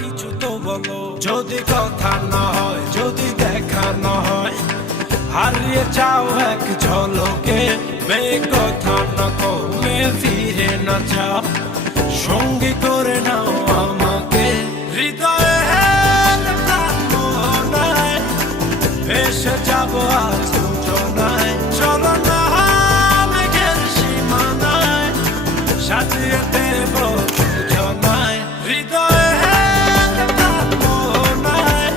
কিছু তো বলো। যদি কথা না হয়, যদি দেখা না হয়, হারিয়ে যাও এক ঝলকে। মেয়ে কথা না কমে ফিরে না যাও, সঙ্গী করে নাও আমাকে। হৃদয়ে মোহনায় ভেসে যাবো আজ দুজনায়। চলো না মেঘের সীমানায়, সাজিয়ে দেব দুজনায়। হৃদয়ে মোহনায়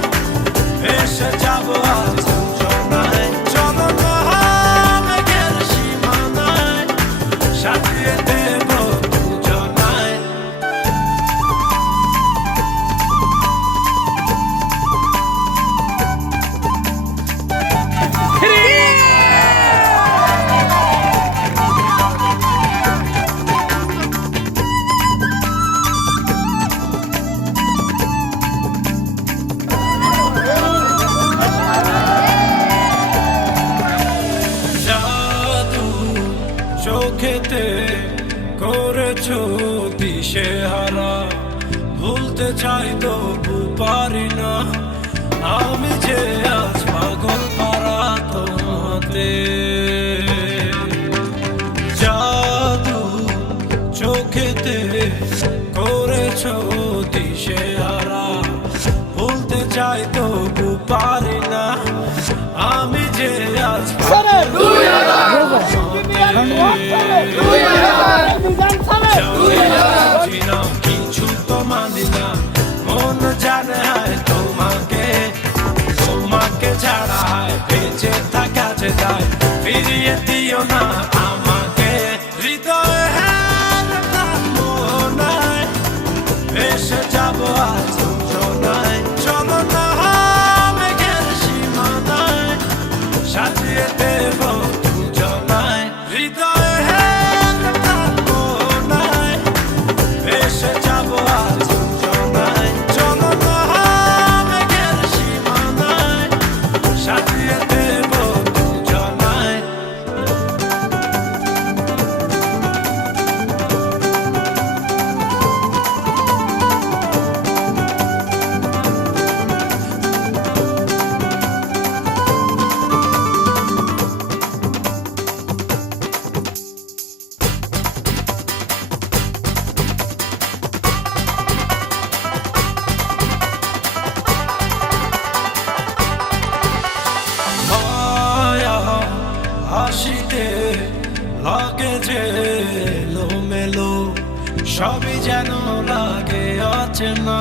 ভেসে যাবো আজ দুজনায়। চলো না মেঘের সীমানায়, সাজিয়ে দেব দুজনায়। জাদু চোখেতে করেছো দিশেহারা, ভুলতে চাই তবু পারি না। আমি যে আজ পাগল পারা তোমাতে। জাদু চোখেতে করেছো দিশেহারা, ভুলতে চাই তবু পারি না। আমি যে আজ কিছু তো মানি না, মন জানে তোমাকে। তোমাকে ছাড়া বেঁচে থাকা যে যায়, ফিরিয়ে দিও না আমাকে। হৃদয়ে মোহনায় ভেসে যাবো আজ দুজনায়। চলো না মেঘের সীমানায়, সাজিয়ে দেব দুজনায়। হৃদয়ে মোহনায় ভেসে যাবো আজ দুজনায়। চলো না মেঘের সীমানায়, সাজিয়ে দেব দুজনায়। মায়া হাসিতে লাগে যে এলোমেলো, সবই যেন লাগে অচেনা।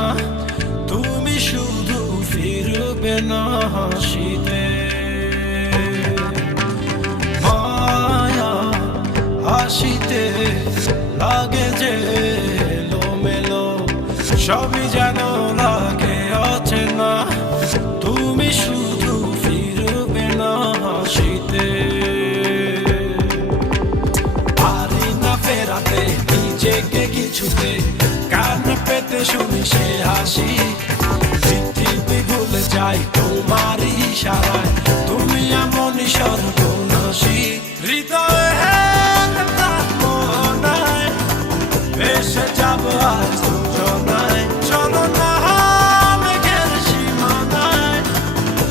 তুমি শুধু ফিরবে না হাসিতে। মায়া হাসিতে লাগে যে এলোমেলো, সবই যেন লাগে অচেনা। তুমি শুধু ফিরবে না হাসিতে। পারি না ফেরাতে নিজেকে কিছুতে, কান পেতে শুনি সে হাসি। পৃথিবী ভুলে যাই তোমার ইশারায়, তুমি এমনই সর্বনাশী। হৃদয়ে মোহনায় ভেসে যাবো আজ দুজনায়। চলো না মেঘের সীমানায়,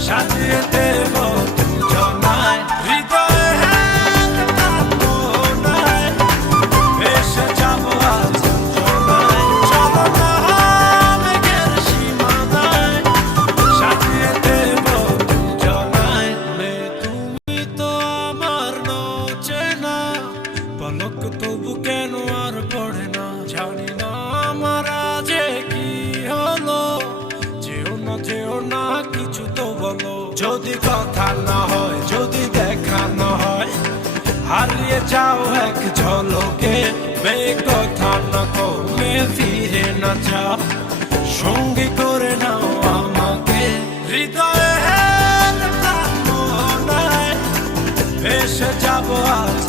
সাজিয়ে দেব দুজনায়। হৃদয়ে মোহনায় ভেসে যাবো আজ দুজনায়। চলো না মেঘের সীমানায়, সাজিয়ে দেব দুজনায়। তুমি তো আমার নচেনা, পলক তবু কেন আর পড়ে না। জানি না আমার আজে কি হলো, যেও না কিছু তো বলো। যদি কথা না হয়, যদি দেখা না হয়, হারিয়ে যাও এক ঝলকে। মেয়ে কথা না কমে ফিরে না যাও, সঙ্গী করে নাও আমাকে। হৃদয়ে মোহনায় ভেসে যাবো আজ